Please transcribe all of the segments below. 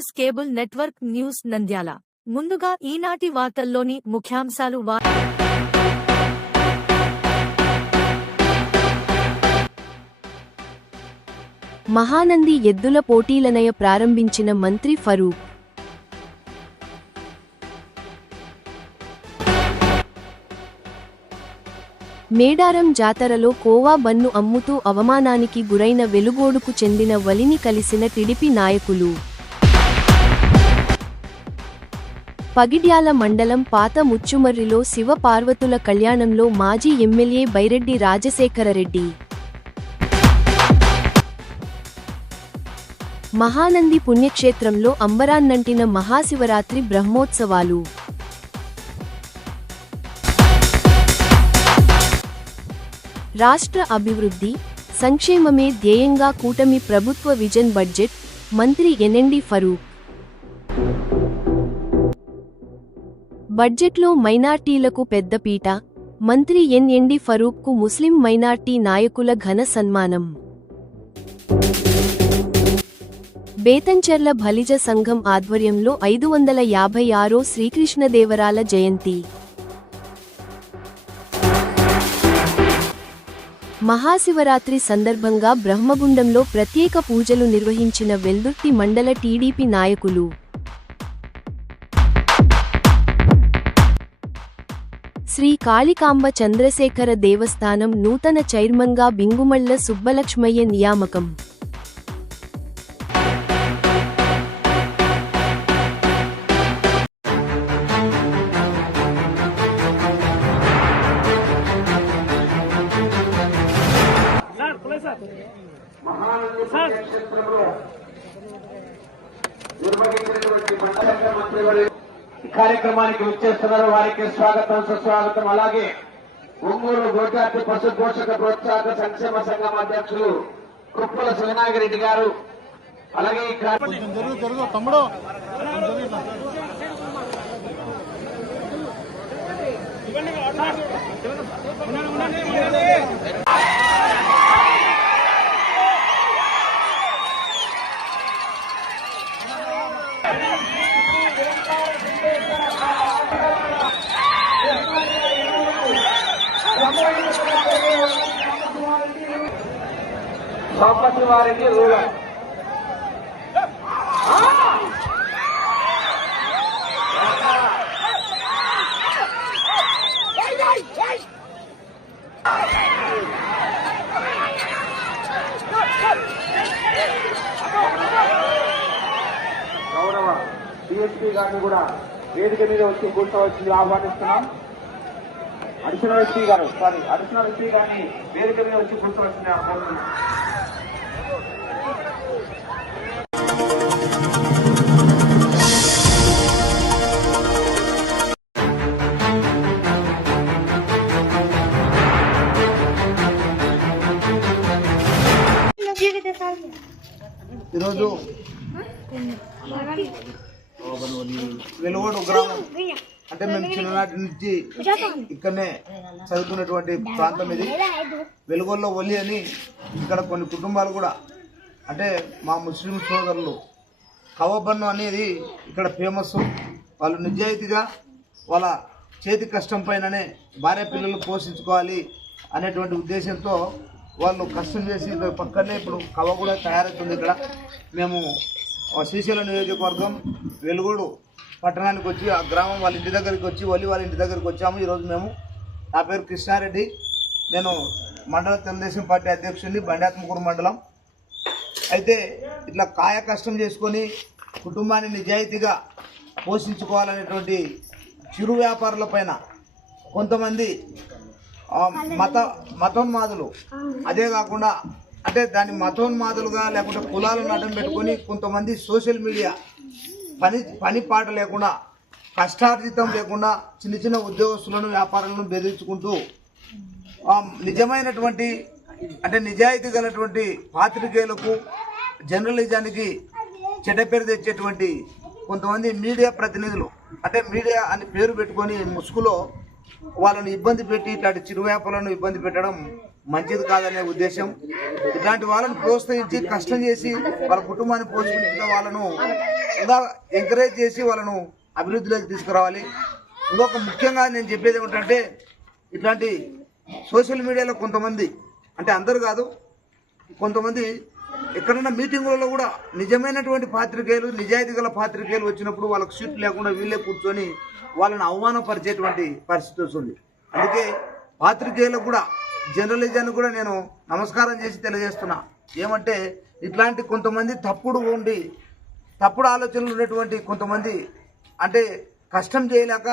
MS cable network news Nandyal. ముందుగా ఈనాటి వార్తల్లోని ముఖ్యాంశాలు. మహానంది ఎద్దుల పోటీలనయ ప్రారంభించిన మంత్రి ఫరూక్. మేడారం జాతరలో కోవా బన్ను అమ్ముతూ అవమానానికి గురైన వెలుగోడుకు చెందిన వలిని కలిసిన టీడీపీ నాయకులు. పగిడ్యాల మండలం పాత ముచ్చుమర్రిలో శివ పార్వతుల కళ్యాణంలో మాజీ ఎమ్మెల్యే బైరెడ్డి రాజశేఖరరెడ్డి. మహానంది పుణ్యక్షేత్రంలో అంబరాన్నంటిన మహాశివరాత్రి బ్రహ్మోత్సవాలు. రాష్ట్ర అభివృద్ధి, సంక్షేమమే ధ్యేయంగా కూటమి ప్రభుత్వ విజన్ బడ్జెట్. మంత్రి ఎన్ఎండి ఫరూక్. బడ్జెట్లో మైనార్టీలకు పెద్దపీట. మంత్రి ఎన్ఎండి ఫరూక్కు ముస్లిం మైనార్టీ నాయకుల ఘన సన్మానం. బేతంచెర్ల బలిజ సంఘం ఆధ్వర్యంలో 556వ శ్రీకృష్ణదేవరాల జయంతి. మహాశివరాత్రి సందర్భంగా బ్రహ్మగుండంలో ప్రత్యేక పూజలు నిర్వహించిన వెల్దుర్తి మండల టీడీపీ నాయకులు. శ్రీ కాళికాంబ చంద్రశేఖర దేవస్థానం నూతన చైర్మన్గా బింగుమళ్ల సుబ్బలక్ష్మయ్య నియామకం. కార్యక్రమానికి వచ్చేస్తున్నారు. వారికి స్వాగతం సుస్వాగతం. అలాగే ఒంగోలు గోజాతి పశు పోషక ప్రోత్సాహక సంక్షేమ సంఘం అధ్యక్షులు కుప్పల శివనాగిరెడ్డి గారు. అలాగే తమ్ముడు సంపతి వారికి రూరల్ గౌరవ డిఎస్పీ గారిని కూడా వేదిక మీద వచ్చి కూర్చోవచ్చింది ఆహ్వానిస్తున్నాం. అడిషనల్ ఎస్పీ గారిని వేదిక మీద వచ్చి కూర్చోవచ్చింది ఆహ్వానిస్తున్నాం. ఈరోజు వెలుగోడు గ్రామం అంటే మేము చిన్ననాటి నుంచి ఇక్కడనే చదువుకున్నటువంటి ప్రాంతం ఇది. వెలుగోడులో ఒలి అని ఇక్కడ కొన్ని కుటుంబాలు కూడా అంటే మా ముస్లిం సోదరులు కవ్వబన్ను అనేది ఇక్కడ ఫేమస్. వాళ్ళు నిజాయితీగా వాళ్ళ చేతి కష్టం పైననే భార్య పిల్లలు పోషించుకోవాలి అనేటువంటి ఉద్దేశంతో వాళ్ళు కష్టం చేసి పక్కనే ఇప్పుడు కవ్వ కూడా తయారవుతుంది. ఇక్కడ మేము శ్రీశైలం నియోజకవర్గం వెలుగోడు పట్టణానికి వచ్చి ఆ గ్రామం వాళ్ళ ఇంటి దగ్గరికి వచ్చి ఒలి వాళ్ళ ఇంటి దగ్గరికి వచ్చాము. ఈరోజు మేము, నా పేరు కృష్ణారెడ్డి, నేను మండల తెలుగుదేశం పార్టీ అధ్యక్షుడిని, బండాత్మకూరు మండలం. అయితే ఇట్లా కాయ కష్టం చేసుకొని కుటుంబాన్ని నిజాయితీగా పోషించుకోవాలనేటువంటి చిరు వ్యాపారుల పైన కొంతమంది మతోన్మాదులు, అదే కాకుండా అంటే దాన్ని మతోన్మాదులుగా లేకుంటే కులాలను అడ్డం పెట్టుకొని కొంతమంది సోషల్ మీడియా పని పాట లేకుండా కష్టార్జితం లేకుండా చిన్న చిన్న ఉద్యోగస్తులను వ్యాపారాలను బెదిరించుకుంటూ నిజమైనటువంటి అంటే నిజాయితీ గలటువంటి పాత్రికేయులకు జర్నలిజానికి చెడ్డ పేరు తెచ్చేటువంటి కొంతమంది మీడియా ప్రతినిధులు అంటే మీడియా అని పేరు పెట్టుకొని ముసుగులో వాళ్ళని ఇబ్బంది పెట్టి ఇట్లాంటి చిరు వ్యాపారులను ఇబ్బంది పెట్టడం మంచిది కాదనే ఉద్దేశం. ఇట్లాంటి వాళ్ళని ప్రోత్సహించి కష్టం చేసి వాళ్ళ కుటుంబాన్ని పోషించిన వాళ్ళను ఇంకా ఎంకరేజ్ చేసి వాళ్ళను అభివృద్ధిలోకి తీసుకురావాలి. ఇంకొక ముఖ్యంగా నేను చెప్పేది ఏమిటంటే, ఇట్లాంటి సోషల్ మీడియాలో కొంతమంది, అంటే అందరూ కాదు, కొంతమంది ఎక్కడన్నా మీటింగులలో కూడా నిజమైనటువంటి పాత్రికేయులు, నిజాయితీ గల పాత్రికేయులు వచ్చినప్పుడు వాళ్ళకు సీట్ లేకుండా వీళ్ళే కూర్చొని వాళ్ళని అవమానపరిచేటువంటి పరిస్థితి వస్తుంది. అందుకే పాత్రికేయులకు కూడా, జర్నలిజానికి కూడా నేను నమస్కారం చేసి తెలియజేస్తున్నా. ఏమంటే, ఇట్లాంటి కొంతమంది తప్పుడు ఆలోచనలు ఉన్నటువంటి కొంతమంది, అంటే కష్టం చేయలేక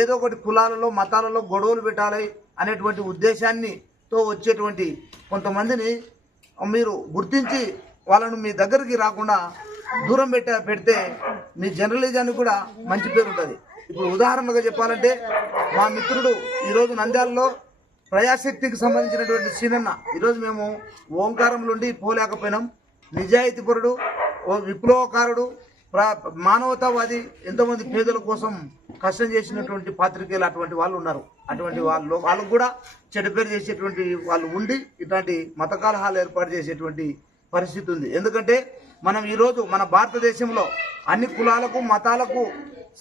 ఏదో ఒకటి కులాలలో మతాలలో గొడవలు పెట్టాలి అనేటువంటి ఉద్దేశాన్నితో వచ్చేటువంటి కొంతమందిని మీరు గుర్తించి వాళ్ళను మీ దగ్గరికి రాకుండా దూరం పెడితే మీ జర్నలిజానికి కూడా మంచి పేరు ఉంటుంది. ఇప్పుడు ఉదాహరణగా చెప్పాలంటే, మా మిత్రుడు ఈరోజు నంద్యాలలో ప్రజాశక్తికి సంబంధించినటువంటి సీనన్న, ఈరోజు మేము ఓంకారం నుండి పోలేకపోయినాం. నిజాయితీపరుడు, ఓ విప్లవకారుడు, మానవతావాది, ఎంతోమంది పేదల కోసం కష్టం చేసినటువంటి పాత్రికేయులు అటువంటి వాళ్ళు ఉన్నారు. అటువంటి వాళ్ళకు కూడా చెడు పేరు చేసేటువంటి వాళ్ళు ఉండి ఇట్లాంటి మత కలహాలు ఏర్పాటు చేసేటువంటి పరిస్థితి ఉంది. ఎందుకంటే మనం ఈరోజు మన భారతదేశంలో అన్ని కులాలకు మతాలకు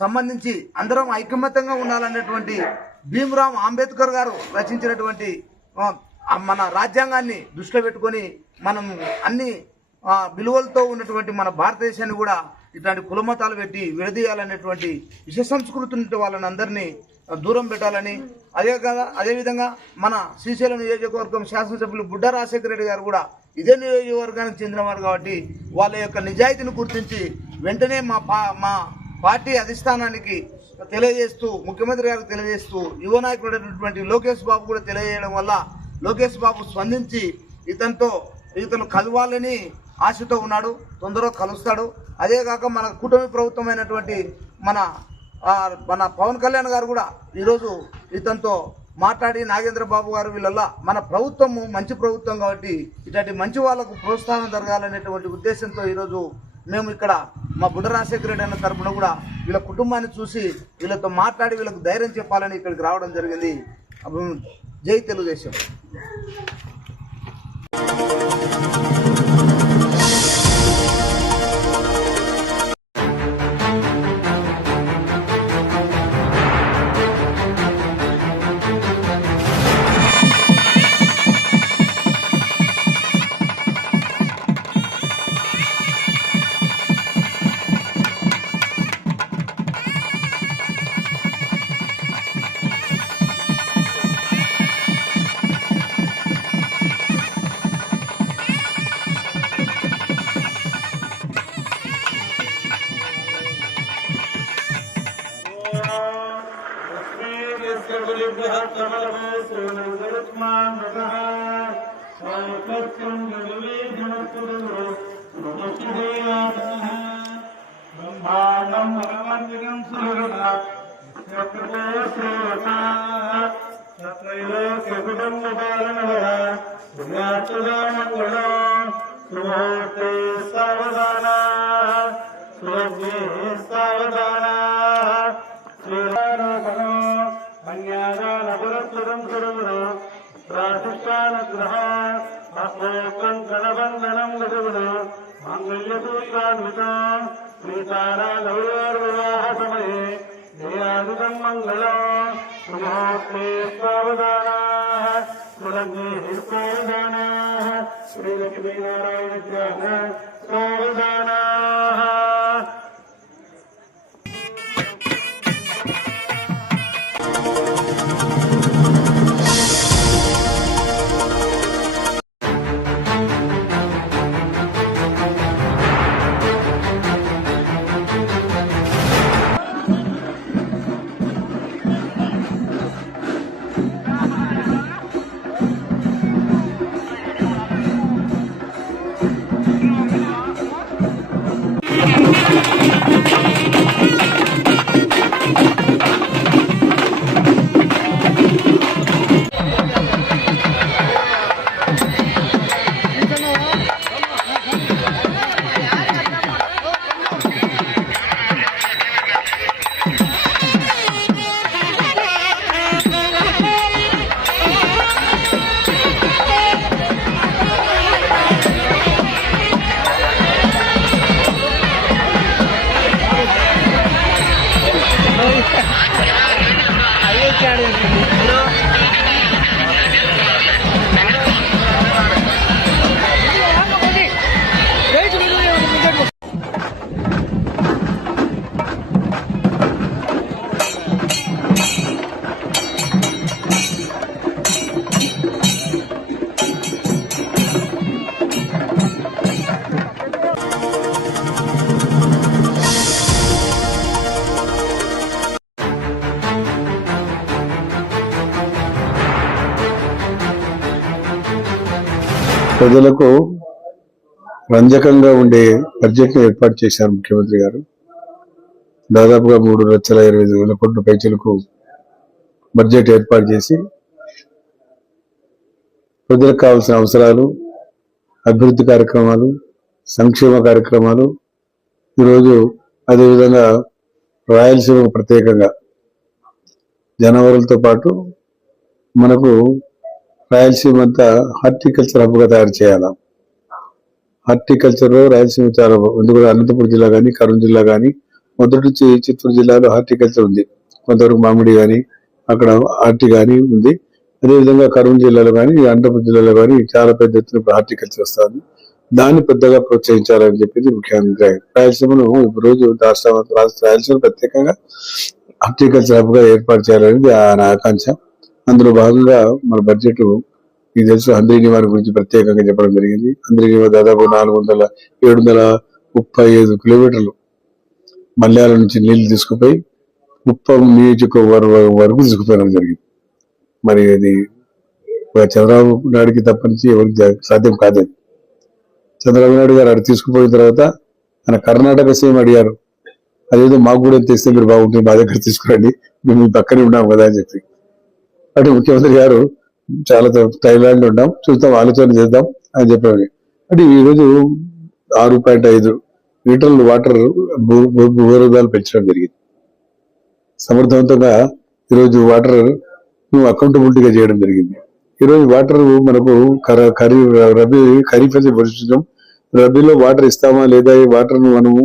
సంబంధించి అందరం ఐకమత్యంగా ఉండాలనేటువంటి భీమ్రావ్ అంబేద్కర్ గారు రచించినటువంటి మన రాజ్యాంగాన్ని దృష్టిలో పెట్టుకొని మనం అన్ని విలువలతో ఉన్నటువంటి మన భారతదేశాన్ని కూడా ఇట్లాంటి కులమతాలు పెట్టి విడదీయాలనేటువంటి విష సంస్కృతి ఉంటే వాళ్ళని అందరినీ దూరం పెట్టాలని, అదేవిధంగా మన శ్రీశైలం నియోజకవర్గం శాసనసభ్యులు బుడ్డ రాజశేఖర రెడ్డి గారు కూడా ఇదే నియోజకవర్గానికి చెందినవారు కాబట్టి వాళ్ళ యొక్క నిజాయితీని గుర్తించి వెంటనే మా పార్టీ అధిష్టానానికి తెలియజేస్తూ, ముఖ్యమంత్రి గారికి తెలియజేస్తూ, యువ నాయకుడైనటువంటి లోకేష్ బాబు కూడా తెలియజేయడం వల్ల లోకేష్ బాబు స్పందించి ఇతను కలవాలని ఆశతో ఉన్నాడు. తొందరగా కలుస్తాడు. అదేగాక మన కూటమి ప్రభుత్వమైనటువంటి మన పవన్ కళ్యాణ్ గారు కూడా ఈరోజు ఇతనితో మాట్లాడి, నాగేంద్ర బాబు గారు వీళ్ళల్లా మన ప్రభుత్వము మంచి ప్రభుత్వం కాబట్టి ఇట్లాంటి మంచి వాళ్ళకు ప్రోత్సాహం జరగాలనేటువంటి ఉద్దేశంతో ఈరోజు మేము ఇక్కడ మా బుడ్డ రాజశేఖర రెడ్డి అన్న తరపున కూడా వీళ్ళ కుటుంబాన్ని చూసి వీళ్ళతో మాట్లాడి వీళ్ళకు ధైర్యం చెప్పాలని ఇక్కడికి రావడం జరిగింది. జై తెలుగుదేశం. ప్రజలకు రంజకంగా ఉండే బడ్జెట్ను ఏర్పాటు చేశారు ముఖ్యమంత్రి గారు. దాదాపుగా 3,25,000 కోట్ల పైచలకు బడ్జెట్ ఏర్పాటు చేసి ప్రజలకు కావాల్సిన అవసరాలు, అభివృద్ధి కార్యక్రమాలు, సంక్షేమ కార్యక్రమాలు, ఈరోజు అదేవిధంగా రాయలసీమకు ప్రత్యేకంగా జనవరులతో పాటు మనకు రాయలసీమ అంతా హార్టికల్చర్ హబ్గా తయారు చేయాలి. హార్టికల్చర్ రాయలసీమ చాలా ఎందుకంటే అనంతపురం జిల్లా కానీ, కర్నూలు జిల్లా కానీ, మొదటి నుంచి చిత్తూరు జిల్లాలో హార్టికల్చర్ ఉంది. కొంతవరకు మామిడి కానీ అక్కడ ఆర్టి కానీ ఉంది. అదేవిధంగా కర్నూలు జిల్లాలో కానీ, అనంతపురం జిల్లాలో కానీ చాలా పెద్ద ఎత్తున హార్టికల్చర్ వస్తుంది. దాన్ని పెద్దగా ప్రోత్సహించాలని చెప్పేసి ముఖ్యమంత్రి రాయలసీమను రోజు రాయలసీమ ప్రత్యేకంగా హార్టికల్చర్ హబ్గా ఏర్పాటు చేయాలనేది ఆయన ఆకాంక్ష. అందులో భాగంగా మన బడ్జెట్ మీకు తెలుసు హంద్రీనివారి గురించి ప్రత్యేకంగా చెప్పడం జరిగింది. హంద్రీనివారి దాదాపు 735 కిలోమీటర్లు మల్యాల నుంచి నీళ్లు తీసుకుపోయి కుప్పం నియోజకవర్గం వరకు తీసుకుపోవడం జరిగింది. మరి అది చంద్రబాబు నాయుడికి తప్పనించి ఎవరికి సాధ్యం కాదు. చంద్రబాబు నాయుడు గారు అక్కడ తీసుకుపోయిన తర్వాత ఆయన కర్ణాటక సీఎం అడిగారు, అదేదో మాకు కూడా తెస్తే మీరు బాగుంటుంది, మా దగ్గర తీసుకురండి, మేము మీ పక్కనే ఉన్నాం కదా అని చెప్పి. అంటే ముఖ్యమంత్రి గారు చాలా థైలాండ్ లో ఉన్నాం, చూద్దాం, ఆలోచన చేద్దాం అని చెప్పారు. అంటే ఈరోజు 6.5 లీటర్లు వాటర్ భూగర్భాలు పెంచడం జరిగింది. సమర్థవంతంగా ఈరోజు వాటర్ అకౌంటబిలిటీగా చేయడం జరిగింది. ఈరోజు వాటర్ మనకు ఖరీఫ్ వర్షించడం, రబీలో వాటర్ ఇస్తామా లేదా, ఈ వాటర్ ను మనము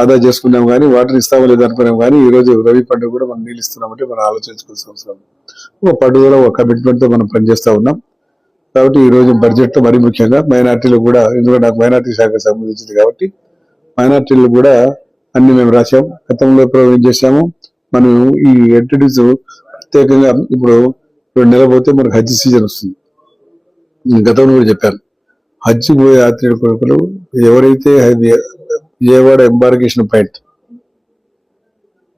ఆదా చేసుకున్నాం కానీ వాటర్ ఇస్తామా లేదా అనుకున్నాం కానీ ఈ రోజు రబీ పంట కూడా మనం నీళ్ళు ఇస్తున్నామంటే మనం ఆలోచించుకోవాల్సిన అవసరం. ఒక పట్టుదల, ఒక కమిట్మెంట్ తో మనం పనిచేస్తా ఉన్నాం. కాబట్టి ఈ రోజు బడ్జెట్ లో మరీ ముఖ్యంగా మైనార్టీలు కూడా, ఎందుకంటే నాకు మైనార్టీ శాఖకు సంబంధించింది కాబట్టి మైనార్టీలు కూడా అన్ని మేము రాసాం. గతంలో ఏం చేశాము, మనం ఈ ఎంటిటీస్ ప్రత్యేకంగా ఇప్పుడు 2 నెలలు పోతే మనకు హజ్ సీజన్ వస్తుంది. గతంలో కూడా చెప్పాను, హజ్ పోయే యాత్రికుల కొడుకులు ఎవరైతే విజయవాడ ఎంబార్కేషన్ పాయింట్,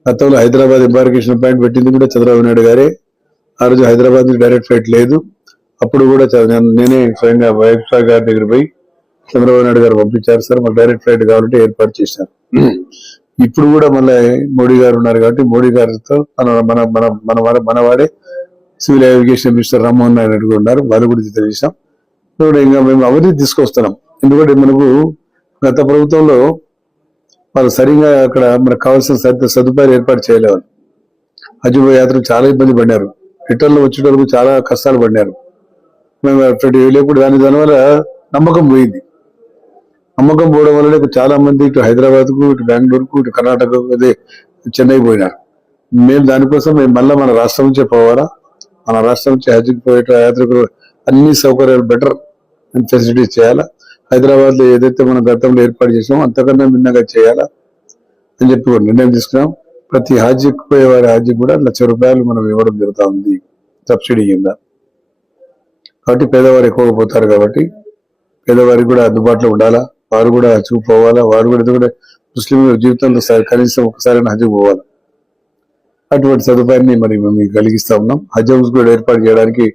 గతంలో హైదరాబాద్ ఎంబార్కేషన్ పాయింట్ పెట్టింది కూడా చంద్రబాబు నాయుడు గారే. ఆ రోజు హైదరాబాద్ నుంచి డైరెక్ట్ ఫ్లైట్ లేదు. అప్పుడు కూడా నేనే స్వయంగా వైఎస్ఆర్ గారి దగ్గర పోయి చంద్రబాబు నాయుడు గారు పంపించారు, సార్ మాకు డైరెక్ట్ ఫ్లైట్ కావాలంటే ఏర్పాటు చేశారు. ఇప్పుడు కూడా మళ్ళీ మోడీ గారు ఉన్నారు కాబట్టి మోడీ గారితో మన వాడే civil aviation minister Rammohan Naidu కూడా ఉన్నారు, వాళ్ళు కూడా తెలియజేశాం. ఇంకా మేము అభివృద్ధి తీసుకొస్తున్నాం. ఎందుకంటే మనకు గత ప్రభుత్వంలో వాళ్ళు సరిగ్గా అక్కడ మనకు కావాల్సిన సదుపాయాలు ఏర్పాటు చేయలేవాలి. హజ్ యాత్రకు చాలా ఇబ్బంది పడ్డారు, రిటర్న్ లో వచ్చేటప్పుడు చాలా కష్టాలు పడ్డారు. మేము లేకుండా దానివల్ల నమ్మకం పోయింది. నమ్మకం పోవడం వల్ల చాలా మంది ఇటు హైదరాబాద్ కు, ఇటు బెంగళూరుకు, ఇటు కర్ణాటకకు, అదే చెన్నై పోయినారు. మేము దానికోసం మేము మళ్ళీ మన రాష్ట్రం నుంచే పోవాలా, మన రాష్ట్రం నుంచి హజ్కి పోయే యాత్రికులు అన్ని సౌకర్యాలు బెటర్ ఫెసిలిటీస్ చేయాలా. హైదరాబాద్ లో ఏదైతే మనం గతంలో ఏర్పాటు చేసామో అంతకన్నా భిన్నంగా చేయాలా అని చెప్పి నిర్ణయం తీసుకున్నాం. ప్రతి హాజీకి పోయేవారి హాజీ కూడా ₹1,00,000 మనం ఇవ్వడం జరుగుతూ ఉంది సబ్సిడీ కింద. కాబట్టి పేదవారు ఎక్కువగా పోతారు కాబట్టి పేదవారికి కూడా అందుబాటులో ఉండాలా, వారు కూడా హజ్కు పోవాలా. వారు కూడా ఎందుకంటే ముస్లిం జీవితంలో కనీసం ఒకసారి హజ్కు పోవాలా. అటువంటి సదుపాయాన్ని మరి మేము కలిగిస్తా ఉన్నాం. హజ్ హౌస్ కూడా ఏర్పాటు చేయడానికి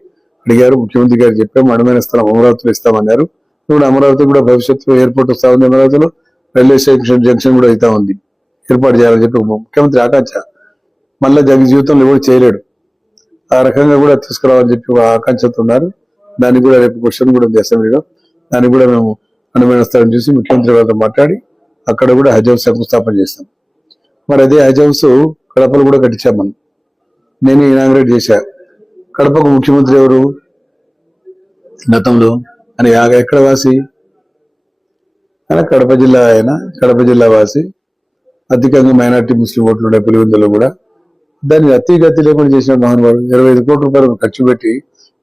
అడిగారు, ముఖ్యమంత్రి గారు చెప్పాము. అడమైన స్థలం అమరావతిలో ఇస్తామన్నారు. ఇప్పుడు అమరావతి కూడా భవిష్యత్తులో ఎయిర్పోర్ట్ వస్తా ఉంది, అమరావతిలో రైల్వే స్టేషన్ జంక్షన్ కూడా అవుతా ఉంది, ఏర్పాటు చేయాలని చెప్పి ముఖ్యమంత్రి ఆకాంక్ష. మళ్ళా జీవితంలో ఎవరు చేయలేడు, ఆ రకంగా కూడా తీసుకురావాలని చెప్పి ఆకాంక్షతో ఉన్నారు. దానికి కూడా రేపు క్వశ్చన్ కూడా ఉంది అసెంబ్లీలో. దానికి కూడా మేము అనుమైన స్థలం చూసి ముఖ్యమంత్రి గారితో మాట్లాడి అక్కడ కూడా హజ్ హౌస్ శంకుస్థాపన చేస్తాం. మరి అదే హజ్ హౌస్ కడపలో కూడా కట్టించాం మనం, నేను ఇనాగ్రేట్ చేశా. కడపకు ముఖ్యమంత్రి ఎవరు గతంలో అని ఎక్కడ వాసి, ఆయన కడప జిల్లా, ఆయన కడప జిల్లా వాసి. అధికంగా మైనార్టీ ముస్లిం ఓట్లు ఉండే పులివెందులో కూడా దాన్ని అతిగతి లేకుండా చేసిన మహానుభావుడు. 25 కోట్ల రూపాయలు ఖర్చు పెట్టి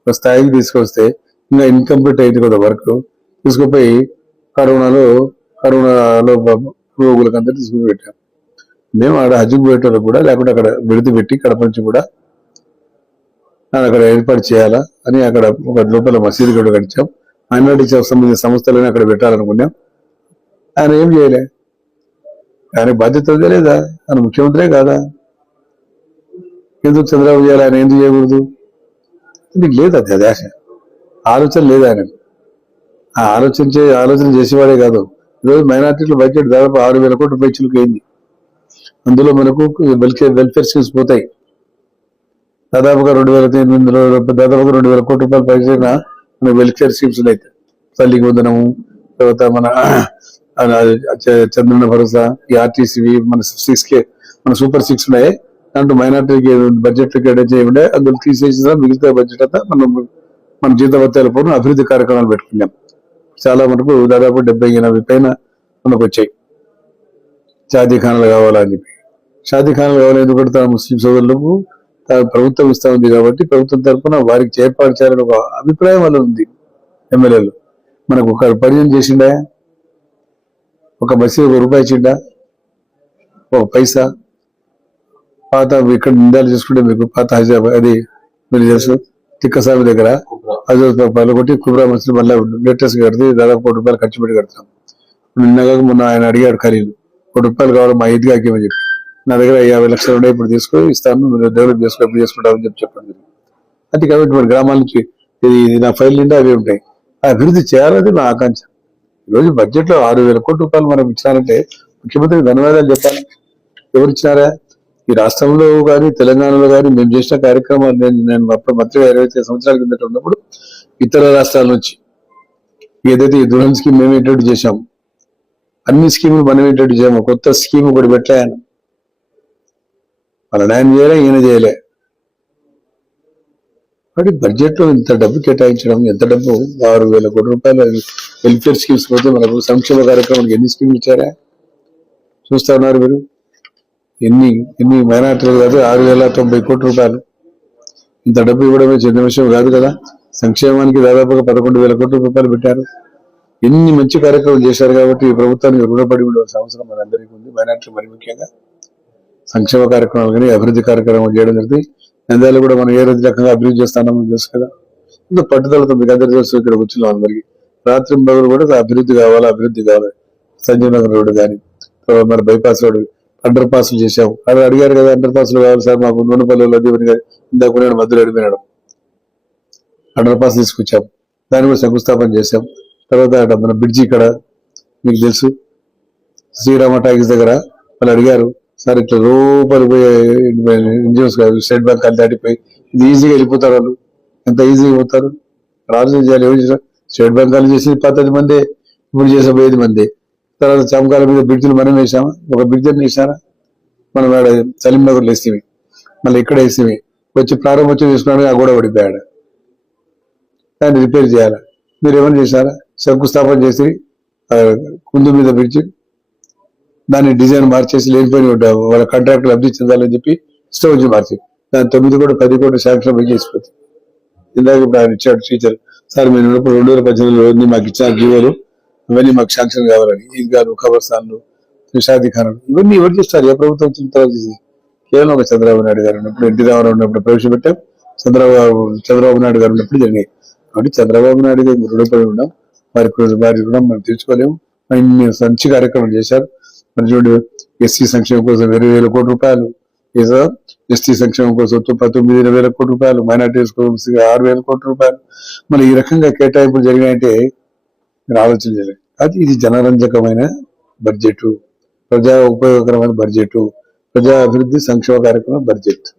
ఒక స్థాయికి తీసుకొస్తే ఇంకా ఇన్కంప్లీట్ అయింది కదా వర్క్, తీసుకుపోయి కరోనాలో రోగులకు అంతా తీసుకుని పెట్టాం. మేము అక్కడ హజ్జుకు పోయేటోళ్ళకు కూడా లేకుంటే అక్కడ విడిది పెట్టి కడప నుంచి కూడా అక్కడ ఏర్పాటు చేయాలా అని అక్కడ ఒక లోపల మసీదు కూడా కట్టించాం. మైనార్టీ సంబంధించిన సంస్థలని అక్కడ పెట్టాలనుకున్నాం. ఆయన ఏం చేయలే, ఆయన బాధ్యత లేదా, ఆయన ముఖ్యమంత్రే కాదా, ఎందుకు చంద్రబాబు చేయాలి, ఆయన ఎందుకు చేయకూడదు? మీకు లేదు అది ఆశ, ఆలోచన లేదు ఆయన. ఆలోచన చేసేవాడే కాదు. ఈరోజు మైనార్టీల బడ్జెట్ దాదాపు 6,000 కోట్ల పైచులకు అయింది. అందులో మనకు వెల్ఫేర్ స్కీమ్స్ పోతాయి. దాదాపుగా 2,000 కోట్ల రూపాయలు పైన మన వెల్ఫేర్ స్కీమ్స్ ఉన్నాయి. తల్లికి వందనము, తర్వాత మన చంద్రన్న భరోసా, ఈ ఆర్టీసీవి, మన సూపర్ 6 ఉన్నాయి. దాంట్లో మైనార్టీకి బడ్జెట్ చేయకుండా అందులో తీసేసిన మిగతా బడ్జెట్ అంతా మన జీతభత్యాల పూర్వం అభివృద్ధి కార్యక్రమాలు పెట్టుకున్నాం. చాలా మటుకు దాదాపు 70-80 పైన మనకు వచ్చాయి. షాదీఖానాలు కావాలని చెప్పి షాదీఖానాలు కావాలని ఎందుకు పెడతారు? ముస్లిం సోదరులకు ప్రభుత్వం ఇస్తా ఉంది కాబట్టి ప్రభుత్వం తరఫున వారికి ఏర్పాటు చేయాలని ఒక అభిప్రాయం వల్ల ఉంది. ఎమ్మెల్యేలు మనకు ఒక పరిచయం చేసిండా? ఒక మసీదు 1 రూపాయి ఇచ్చిండా? ఒక పైసా? పాత ఇక్కడ నిందాలు చూసుకుంటే మీకు పాత హైదరాబాద్ అది మీరు తెలుసు తిక్కస్వామి దగ్గర 10 రూపాయలు కొట్టి కుబ్రా మసీదు మళ్ళీ లేటెస్ట్ కడితే దాదాపు 1 రూపాయలు ఖర్చు పెట్టి కడతాం. నిన్నగా మొన్న ఆయన అడిగాడు ఖరీదు 1 రూపాయలు కావాలి మా ఈద్గాకి అని చెప్పి. నా దగ్గర 50 లక్షలు ఉన్నాయి, ఇప్పుడు తీసుకొని ఇస్తాను, మీరు డెవలప్ చేసుకో, ఎప్పుడు చేసుకుంటామని చెప్పండి. అది కాబట్టి మన గ్రామాల నుంచి ఇది నా ఫైల్ నిండా అవి ఉంటాయి. అభివృద్ధి చేయాలని నా ఆకాంక్ష. ఈరోజు బడ్జెట్ లో 6,000 కోట్ల రూపాయలు మనం ఇచ్చినారంటే ముఖ్యమంత్రికి ధన్యవాదాలు చెప్పాలి. ఎవరు ఇచ్చినారా? ఈ రాష్ట్రంలో కానీ తెలంగాణలో కానీ మేము చేసిన కార్యక్రమాలు నేను అప్పుడు మంత్రిగా 25 సంవత్సరాల కిందట ఉన్నప్పుడు ఇతర రాష్ట్రాల నుంచి ఏదైతే ఈ దుల్హన్ స్కీమ్ మేము ఇంట్రడ్యూస్ చేశాము, అన్ని స్కీములు మనం ఇంట్రడ్యూస్ చేయము. కొత్త స్కీమ్ ఒకటి పెట్టాను, వాళ్ళ న్యాయం చేయలే, ఈయన చేయలే. కాబట్టి బడ్జెట్ లో ఇంత డబ్బు కేటాయించడం, ఎంత డబ్బు 6,000 కోట్ల రూపాయలు వెల్ఫేర్ స్కీమ్స్ పోతే మనకు సంక్షేమ కార్యక్రమానికి ఎన్ని స్కీమ్లు ఇచ్చారా చూస్తా ఉన్నారు మీరు. ఎన్ని మైనార్టీలు కాదు 6,090 కోట్ల రూపాయలు. ఇంత డబ్బు ఇవ్వడమే చిన్న విషయం కాదు కదా. సంక్షేమానికి దాదాపుగా 11,000 కోట్ల రూపాయలు పెట్టారు. ఎన్ని మంచి కార్యక్రమాలు చేశారు కాబట్టి ఈ ప్రభుత్వానికి రుణపడి ఉండవలసిన అవసరం మనందరికీ ఉంది. మైనార్టీలు మరి ముఖ్యంగా సంక్షేమ కార్యక్రమాలు కానీ అభివృద్ధి కార్యక్రమాలు చేయడం జరిగింది. నంద్యాల కూడా మనం ఏ రకంగా అభివృద్ధి చేస్తామో తెలుసు కదా. ఇంకా పట్టుదలతో మీకు అందరూ తెలుసు. ఇక్కడ వచ్చిన అందరికీ రాత్రి బదులు కూడా అభివృద్ధి కావాలి. సంజయ్ నగర్ రోడ్డు కానీ మన బైపాస్ రోడ్డు అండర్ పాస్లు చేశాము. అది అడిగారు కదా, అండర్ పాస్లు కావాలి సార్ మాకు నూనెపల్లిలో ఇందాక మధ్యలో అడిగినాడు. అండర్ పాస్ తీసుకొచ్చాము, దాన్ని కూడా శంకుస్థాపన చేశాం. తర్వాత మన బ్రిడ్జి ఇక్కడ మీకు తెలుసు శ్రీరామ టాకీస్ దగ్గర వాళ్ళు అడిగారు సార్ ఇట్లా లోపలి పోయి ఇంజనీర్స్ స్టేట్ బ్యాంక్ అని దాటిపోయి ఇది ఈజీగా వెళ్ళిపోతారు. వాళ్ళు ఎంత ఈజీగా పోతారు? ఆలోచన చేయాలి. ఎవరు చేశారు? స్టేట్ బ్యాంక్ వాళ్ళు చేసి 10 మంది, ఇప్పుడు చేసే 5 మంది. తర్వాత చమకాల మీద బ్రిడ్జిలు మనం వేసామా? ఒక బ్రిడ్జిని వేసారా? మనం సలీం నగర్లో వేస్తే మళ్ళీ ఇక్కడ వేస్తే వచ్చి ప్రారంభోత్సవం చేసుకున్నాడు, ఆ గోడ పడిపోయాడు. దాన్ని రిపేర్ చేయాలా? మీరు ఏమైనా చేశారా? శంకుస్థాపన చేసి కుందు మీద బ్రిడ్జి దాన్ని డిజైన్ మార్చేసి లేనిపోయిన వాళ్ళ కాంట్రాక్టులు అభివృద్ధి చెందాలని చెప్పి ఇష్టం వచ్చి మార్చి దాని 9 కోట్లు 10 కోట్లు శాంక్షన్ పోయి చేసిపోతుంది. ఇందాక ఇప్పుడు ఆయన ఇచ్చాడు టీచర్ సార్ మేము 2018లో మాకు ఇచ్చిన జీవోలు ఇవన్నీ మాకు శాంక్షన్ కావాలని. ఈద్గాలు, ఖబర్స్థాన్లు, షాదీఖానాలు ఇవన్నీ ఎవరు చేస్తారు? ఏ ప్రభుత్వం చింతలు చేసి? కేవలం ఒక చంద్రబాబు నాయుడు గారు ఉన్నప్పుడు, ఎన్టీ రామారావు ఉన్నప్పుడు ప్రవేశపెట్టాం. చంద్రబాబు నాయుడు గారు ఉన్నప్పుడు జరిగినాయి. కాబట్టి చంద్రబాబు నాయుడు గారు రుణపడి ఉన్నాం. వారి రుణం మనం తీర్చుకోలేము. ఇన్ని మంచి కార్యక్రమాలు చేశారు. మరి చూడు, ఎస్సీ సంక్షేమం కోసం 20,000 కోట్ల రూపాయలు, ఎస్టీ సంక్షేమం కోసం 19,000 కోట్ల రూపాయలు, మైనార్టీస్ కోసం 6,000 కోట్ల రూపాయలు. మరి ఈ రకంగా కేటాయింపులు జరిగాయంటే మీరు ఆలోచన చేయాలి. అది ఇది జనరంజకమైన బడ్జెట్, ప్రజా ఉపయోగకరమైన బడ్జెట్, ప్రజా అభివృద్ధి సంక్షేమ కార్యక్రమం బడ్జెట్.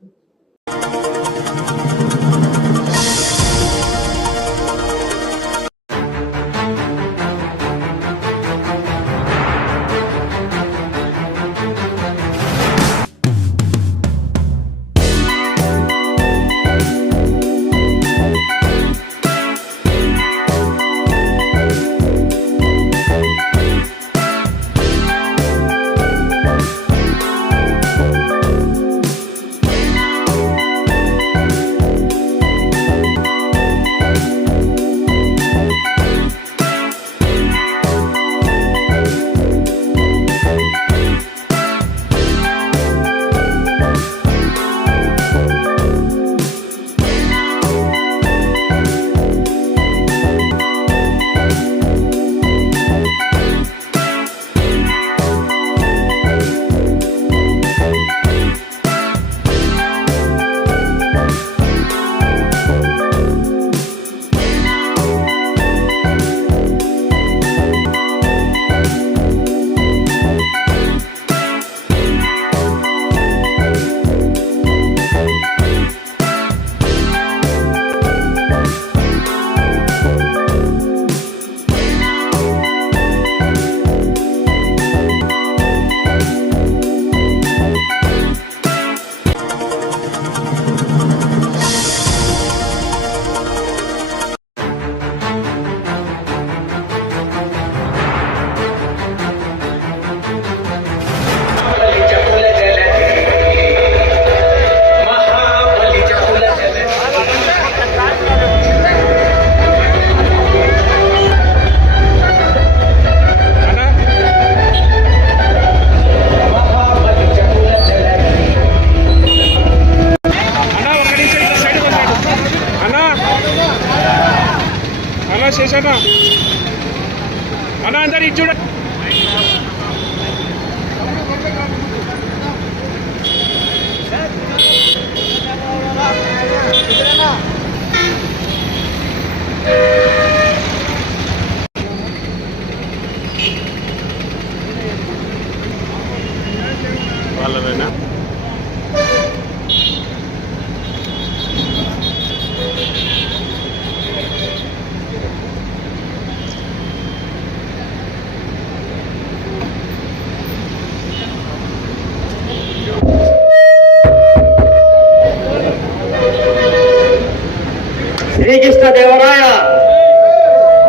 శ్రీకృష్ణ దేవరాయ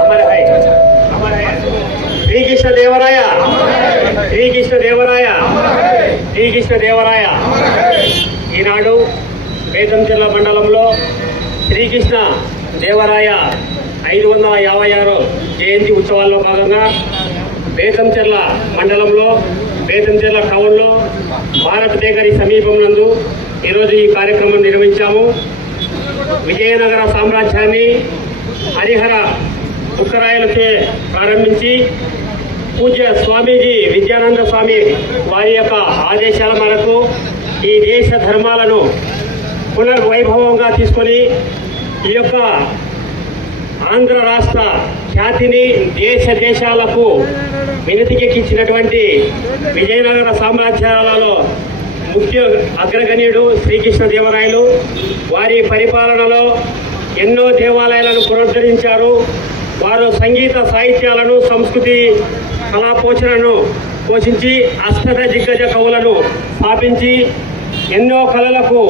అమర హై అమర హై శ్రీకృష్ణ దేవరాయ శ్రీకృష్ణ దేవరాయ శ్రీకృష్ణ దేవరాయ ఈనాడు బేతంచెర్ల మండలంలో శ్రీకృష్ణ దేవరాయ 556 జయంతి ఉత్సవాల్లో భాగంగా బేతంచెర్ల మండలంలో బేతంచెర్ల టౌన్లో భారత్ బేకరీ సమీపం నందు ఈరోజు ఈ కార్యక్రమం నిర్వహించాము. విజయనగర సామ్రాజ్యాన్ని హరిహర ఉత్తరాయలచే ప్రారంభించి పూజ్య స్వామీజీ విద్యానంద స్వామి వారి యొక్క ఆదేశాల మేరకు ఈ దేశ ధర్మాలను పునర్వైభవంగా తీసుకొని ఈ యొక్క ఆంధ్ర రాష్ట్ర ఖ్యాతిని దేశాలకు వినతికెక్కించినటువంటి విజయనగర సామ్రాజ్యాలలో ముఖ్య అగ్రగణ్యుడు శ్రీకృష్ణ దేవరాయలు. వారి పరిపాలనలో ఎన్నో దేవాలయాలను పునరుద్ధరించారు. వారు సంగీత సాహిత్యాలను సంస్కృతి కళాపోషణను పోషించి అష్టద దిగ్గజ కవులను స్థాపించి ఎన్నో కళలకు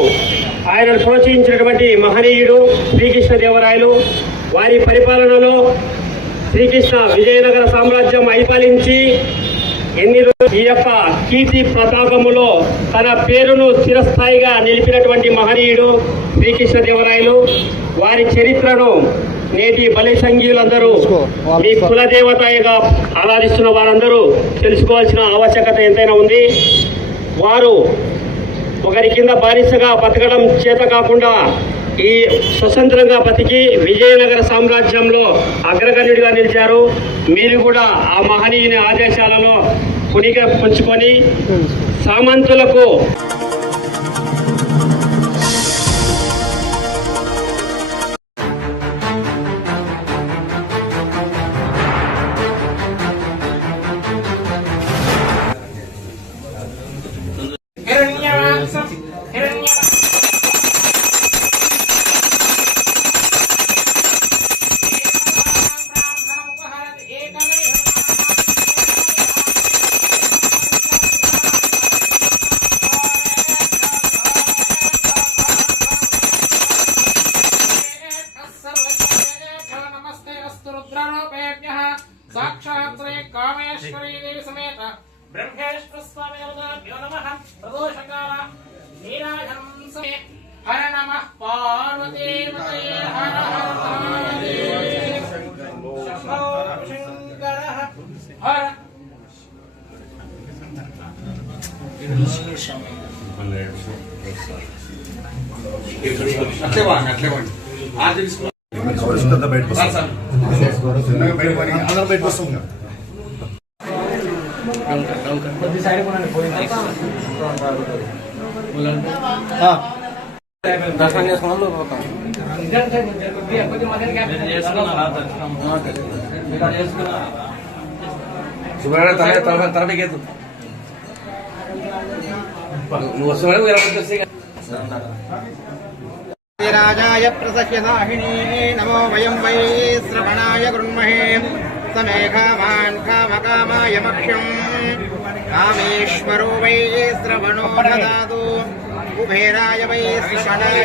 ఆయనను ప్రోత్సహించినటువంటి మహనీయుడు శ్రీకృష్ణ దేవరాయలు. వారి పరిపాలనలో శ్రీకృష్ణ విజయనగర సామ్రాజ్యం పరిపాలించి ఎన్ని రోజులు ఈ యొక్క కీర్తి ప్రతాపములో తన పేరును స్థిరస్థాయిగా నిలిపినటువంటి మహనీయుడు శ్రీకృష్ణ దేవరాయలు. వారి చరిత్రను నేటి బలి సంఘీయులందరూ మీ కులదేవతగా ఆరాధిస్తున్న వారందరూ తెలుసుకోవాల్సిన ఆవశ్యకత ఎంతైనా ఉంది. వారు ఒకరి కింద బానిసగా బతకడం చేత కాకుండా ఈ స్వతంత్రంగా బతికి విజయనగర సామ్రాజ్యంలో అగ్రగణ్యుడిగా నిలిచారు. మీరు కూడా ఆ మహనీయుని ఆదేశాలలో పునిగా పుంచుకొని సామంతులకు साक्षात् श्री कामेश्वरी देवी समेत ब्रह्मेश्वर स्वामी नमः प्रदोषकाल नीराजनं समेत हर नमः पार्वती पतये हर हर महादेव शंभो शंकर हर వరుసగా బయటకు వస్తాం అందరం బయటకు వస్తాం దర్శనం చేసుకున్నాం తలపైకేదు నువ్వు వస్తున్నాడు राजाय प्रसह्यदाहिनी नमो वयं वै श्रवणाय गृह्महे समेघामान् कामकामाय मक्ष्यम् कामेश्वरो वै श्रवणो ददातु कुबेराय वै श्रवणाय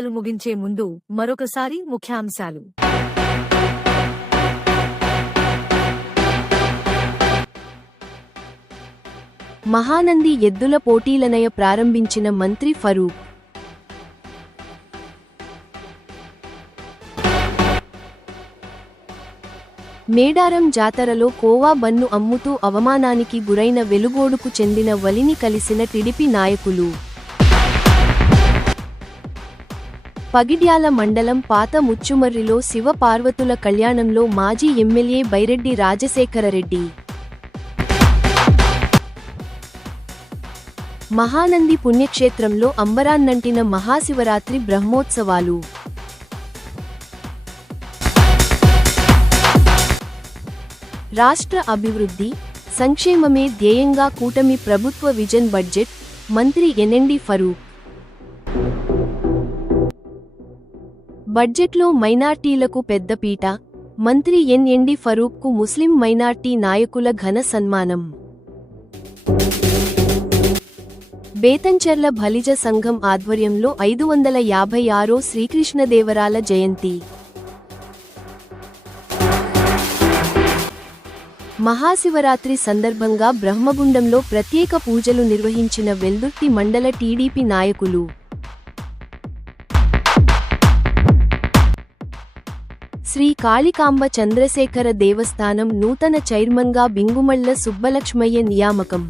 వార్తలు ముగించే ముందు మరొకసారి ముఖ్యాంశాలు. మహానంది ఎద్దుల పోటీలనయ ప్రారంభించిన మంత్రి ఫరూక్. మేడారం జాతరలో కోవా బన్ను అమ్ముతూ అవమానానికి గురైన వెలుగోడుకు చెందిన వలిని కలిసిన టీడీపీ నాయకులు. పగిడ్యాల మండలం పాత ముచ్చుమర్రిలో శివ పార్వతుల కళ్యాణంలో మాజీ ఎమ్మెల్యే బైరెడ్డి రాజశేఖరరెడ్డి. మహానంది పుణ్యక్షేత్రంలో అంబరాన్నంటిన మహాశివరాత్రి బ్రహ్మోత్సవాలు. రాష్ట్ర అభివృద్ధి, సంక్షేమమే ధ్యేయంగా కూటమి ప్రభుత్వ విజన్ బడ్జెట్, మంత్రి ఎన్ఎండి ఫరూక్. బడ్జెట్లో మైనార్టీలకు పెద్దపీట, మంత్రి ఎన్ఎండి ఫరూక్కు ముస్లిం మైనార్టీ నాయకుల ఘన సన్మానం. బేతంచెర్ల బలిజ సంఘం ఆధ్వర్యంలో 556 శ్రీకృష్ణదేవరాల జయంతి. మహాశివరాత్రి సందర్భంగా బ్రహ్మగుండంలో ప్రత్యేక పూజలు నిర్వహించిన వెల్దుర్తి మండల టీడీపీ నాయకులు. శ్రీ కాళికాంబ చంద్రశేఖర దేవస్థానం నూతన చైర్మన్గా బింగుమళ్ల సుబ్బలక్ష్మయ్య నియామకం.